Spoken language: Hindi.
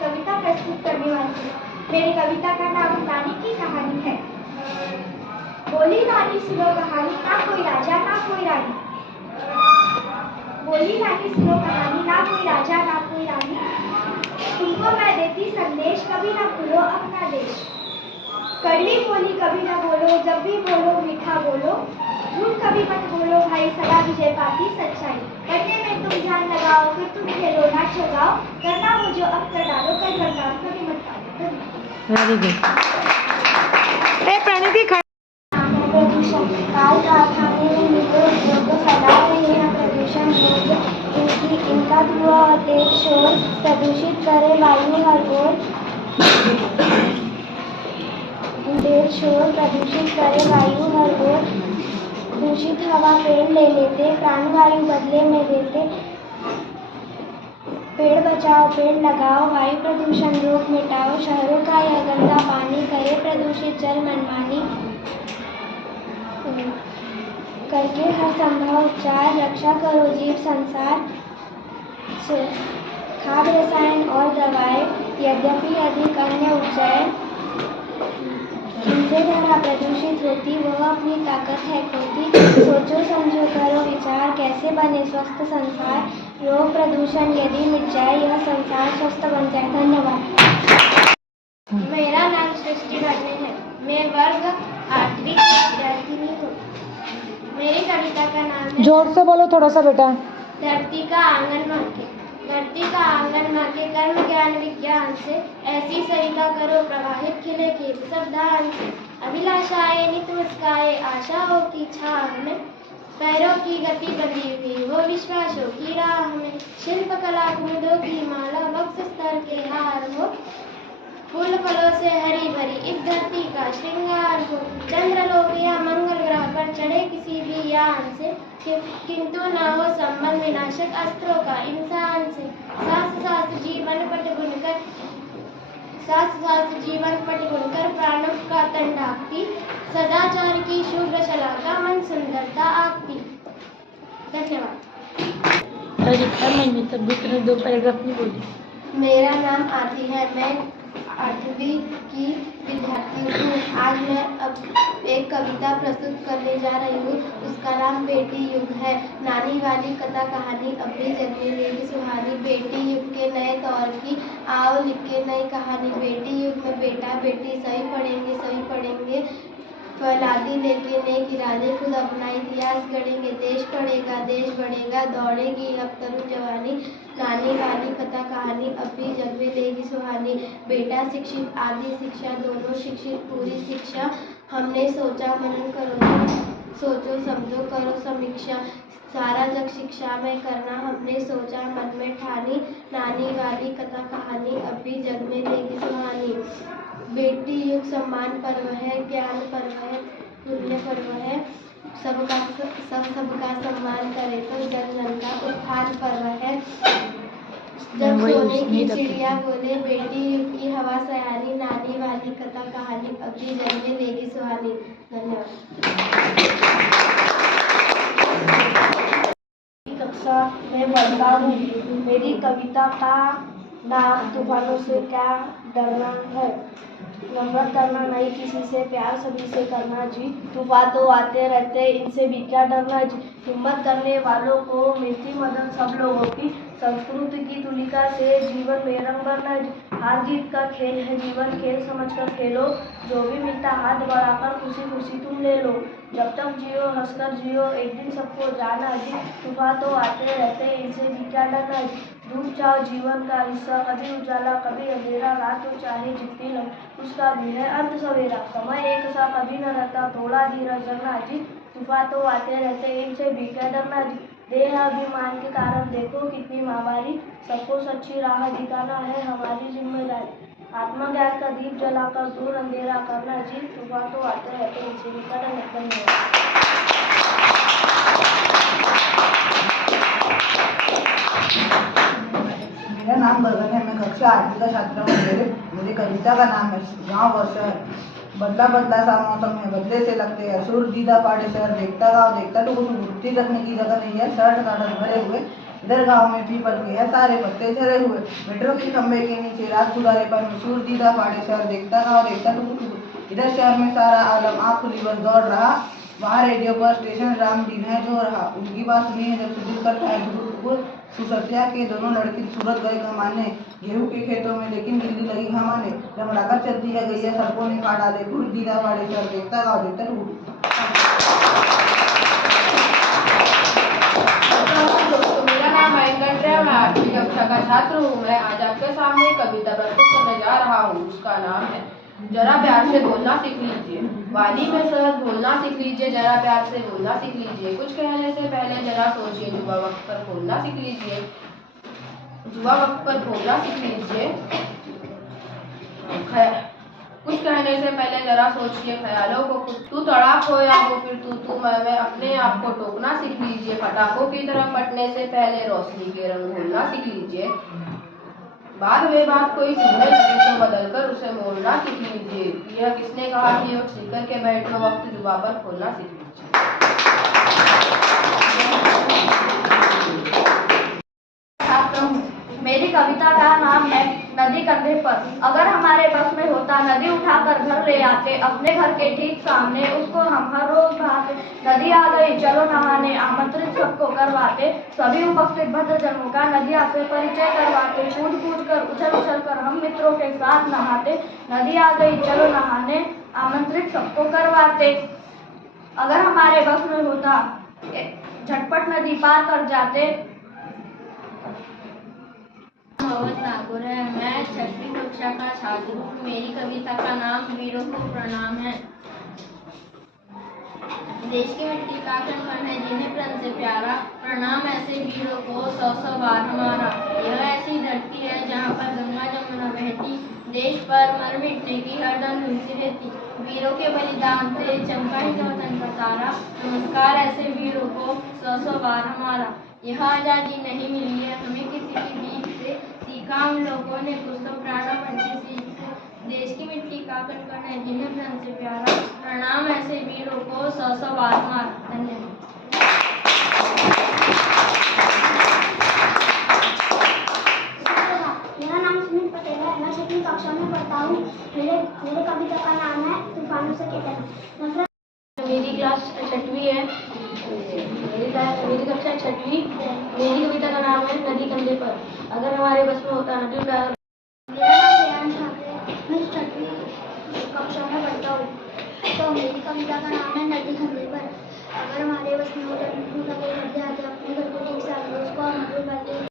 कविता प्रस्तुत करने वाली हूँ। मेरी कविता का नाम नानी की कहानी है। बोली नानी सुनो कहानी, ना कोई राजा ना कोई रानी। बोली नानी सुनो कहानी, ना कोई राजा ना कोई रानी। तुमको मैं देती संदेश, कभी ना भूलो अपना देश। कड़वी बोली कभी ना बोलो, जब भी बोलो मीठा बोलो। झूठ कभी मत बोलो भाई, सदा विजय पाती सच्चाई। पढ़ने में तुम ध्यान लगाओ, फिर तुम खेलो ना छुड़ाओ। करना हो जो अब कर डालो, कल बदनाम कभी मत पालो। Very good. प्रणीति प्रदूषण काल कारखाने में मिले उद्योग फैला रहे हैं प्रदूषण रोग। इनका धुआं और तेज शोर प्रदूषित करे वायु हर ओर। तेज शोर प्रदूषित करे वायु हर ओर। दूषित हवा पेड़ ले लेते, प्राणवायु बदले में देते। पेड़ बचाओ पेड़ लगाओ, वायु प्रदूषण रोग मिटाओ। शहरों का यह गंदा पानी करे प्रदूषित जल मनमानी। करके हर संभव उपचार, रक्षा करो जीव संसार। खाद रसायन और दवाएं यद्यपि अधिक अन्य उपजाए, जिनसे धरा प्रदूषित होती वह अपनी ताकत है खोती। सोचो समझो करो विचार, कैसे बने स्वस्थ संसार। रोग प्रदूषण यदि मिट जाए, यह संसार स्वस्थ बन जाए। धन्यवाद। मेरा नाम सृष्टि भरने है। मैं वर्ग 8वीं विद्यार्थिनी हूँ। मेरी कविता का नाम है, जोर से बोलो थोड़ा सा बेटा। धरती का आंगन माँ के। धरती का आंगन माँ के, कर्म ज्ञान विज्ञान से। ऐसी सरिता करो प्रवाहित, खिले खेत सब धान से। अभिलाषाएं नित मुस्काए, आशाओं की छाह में। पैरों की गति बंधी हुई हो विश्वासों की राह में। शिल्प कला कुमुदों की माला, वक्ष स्तर के हार हो। फूल फलों से हरी भरी इस धरती का श्रृंगार हो। चंद्रलोक या मंगल ग्रह पर चढ़े किसी भी यान से, किंतु न हो संबंध विनाशक अस्त्रों का इंसान से। सास सास जीवन पट बुनकर प्राणों का तन ढाकती। सदाचार की शुभ्र शलाका, मन सुंदरता आकती। धन्यवाद। मैंने तब भी तुमने 2 पैराग्राफ नहीं बोली। मेरा नाम आरती है। मैं 8वीं की विद्यार्थी हूँ। आज मैं अब एक कविता प्रस्तुत करने जा रही हूँ। उसका नाम बेटी युग है। नानी वाली कथा कहानी अब भी जगने लेगी सुहानी। बेटी युग के नए दौर की आओ लिख के नई कहानी। बेटी युग में बेटा बेटी सभी पढ़ेंगे। फैलादी लेके नेक इरादे, खुद अपना इतिहास गढ़ेंगे। देश पढ़ेगा देश बढ़ेगा, दौड़ेगी अब तरुण जवानी। नानी वाली कथा कहानी अब भी जग में लेगी सुहानी। बेटा शिक्षित आदि शिक्षा दोनों शिक्षित, पूरी शिक्षा हमने सोचा मनन करो। सोचो समझो करो समीक्षा, सारा जग शिक्षा में करना हमने सोचा मन में ठानी। नानी वाली कथा कहानी अब भी जग में लेगी सुहानी। बेटी युग सम्मान पर्व है, ज्ञान पर्व है, पुण्य पर्व है। सबका सम्मान करे तो जन जन का उत्थान पर्व है। जब सोने की चिड़िया बोले बेटी युग की हवा सयानी। नानी वाली कथा कहानी अब भी जग में लेगी सुहानी। धन्यवाद। कक्षा में पढ़ता हूँ। मेरी कविता का नाम तूफानों से क्या डरना है। नफरत करना नहीं किसी से, प्यार सभी से करना जी। तूफान तो आते रहते, इनसे भी क्या डरना जी। हिम्मत करने वालों को मिलती मदद सब लोगों की। संस्कृति की तुलिका से जीवन में रंग भरना जी। हार जीत का खेल है जीवन, खेल समझकर खेलो। जो भी मिलता हाथ बढ़ाकर खुशी खुशी तुम ले लो। जब तक जियो हंसकर जियो, एक दिन सबको जाना जी। तूफान तो आते रहते, इनसे भी क्या डरना जी। डूब जाओ जीवन का हिस्सा, कभी उजाला कभी अंधेरा। रात हो चाहे जितनी लंबी, उसका भी है अंत सवेरा। समय एक सा कभी न रहता, थोड़ा धीरज रखना जी। तूफान तो आते रहते, इनसे भी क्या डरना जी। देह अभिमान के कारण देखो कितनी महामारी। सबको सच्ची राह दिखाना है हमारी जिम्मेदारी। आत्मज्ञान का दीप जलाकर दूर अंधेरा करना जी। तूफान तो आते रहते, इनसे भी क्या डरना। धन्यवाद। मेरा नाम गगन है। मैं कक्षा 8वीं का छात्र हूँ। मेरी कविता का नाम है गाँव और शहर। बदला बदला सा मौसम है, बदले से लगते हैं सुर। दीदा पाड़े शहर, देखता गाँव देखता तो कुछ वृत्ति रखने की जगह नहीं है। शर्ट कागज भरे हुए इधर गांव में पीपल के है सारे पत्ते झरे हुए, मेट्रो के खंभे के नीचे रात गुजारे पर मशहूर दीदा फाड़े शहर देखता गाँव देखता टुकुर टुकुर। इधर शहर में सारा आलम आँख खुली बस दौड़ रहा, वहाँ रेडियो पर स्टेशन राम दिन है जो रहा। उनकी बात सुनी है जब से दिल करता है टुकुर टुकुर। सुसत्या के दोनों लड़के सूरत गए कमाने, गेहूं के खेतों में लेकिन गिल्ली लगी घमाने। लंगड़ाकर चलती है गैया सड़कों ने खा डाले खुद, दीदा फाड़े शहर देखता गाँव देखता टुकुर। दोस्तों, मेरा नाम वेंकट है। मैं 8वीं कक्षा का छात्र हूँ। मैं आज आपके सामने एक कविता प्रस्तुत करने जा रहा हूँ। उसका नाम है जरा प्यार से बोलना सीख लीजिए। वादी में सहज बोलना सीख लीजिए, जरा प्यार से बोलना सीख लीजिए। कुछ कहने से पहले जरा सोचिए, जुबा वक्त पर बोलना सीख लीजिए। जुबा वक्त पर बोलना सीख लीजिए। कुछ कहने से पहले जरा सोचिए, ख्यालों को तू तड़ाक हो या हो फिर तू मैं अपने आप को टोकना सीख लीजिए। पटाखों की तरह फटने से पहले रोशनी के रंग भूलना सीख लीजिए। बाद में बात कोई चीज़ें लगे तो बदलकर उसे मोड़ना सीख लीजिए। यह किसने कहा कि योग सीख कर के बैठो, वक्त जुबा पर खोलना सीख लीजिए। मेरी कविता का नाम है नदी कंधे पर। अगर हमारे बस में होता नदी उठाकर घर ले आते, अपने घर के ठीक सामने उसको हम हर रोज बहाते। नदी आ गई चलो नहाने, आमंत्रित सबको करवाते, सभी उपस्थित भद्रजनों का नदिया से परिचय करवाते। कूद कूद कर उछल उछल कर हम मित्रों के साथ नहाते। नदी आ गई चलो नहाने, आमंत्रित सबको करवाते। अगर हमारे बस में होता झटपट नदी पार कर जाते। मोहम्मद नागौर है। मैं 6वीं कक्षा का छात्र हूँ। मेरी कविता का नाम वीरों को प्रणाम है। देश की मिट्टी का कण कण है जिन्हें प्रण से प्यारा, प्रणाम ऐसे वीरों को 100 बार हमारा। यह ऐसी धरती है जहाँ पर गंगा जमुना बहती, देश पर मर मिटने की हरदम धुन रहती। वीरों के बलिदान से चमका ही वतन का तारा, नमस्कार ऐसे वीरों को 100 बार हमारा। यह आज़ादी नहीं मिली है हमें किसी की भीख से, सीखा हम लोगों ने कुछ तो प्राणपण की सीख से। देश की मिट्टी का कण कण है जिन्हें प्रण से प्यारा, प्रणाम ऐसे वीरों को 100 बार हमारा। धन्यवाद। मेरा नाम सुनील पटेल है। मैं 6वीं कक्षा में पढ़ता हूँ। मेरे कविता का नाम है तूफानों से कहता। मेरी क्लास 6वीं है। मेरी कक्षा 6वीं। मेरी कविता का नाम है नदी कंधे पर। अगर हमारे बस में होता नदी उठा। मेरा नाम रेहान ठाकरे है। मैं 6वीं कक्षा में पढ़ता हूँ। तो मेरी कविता का नाम है नदी कंधे पर। अगर हमारे बस में होता नदी उठा के घर जाते, अपने घर को ठीक से उसको हम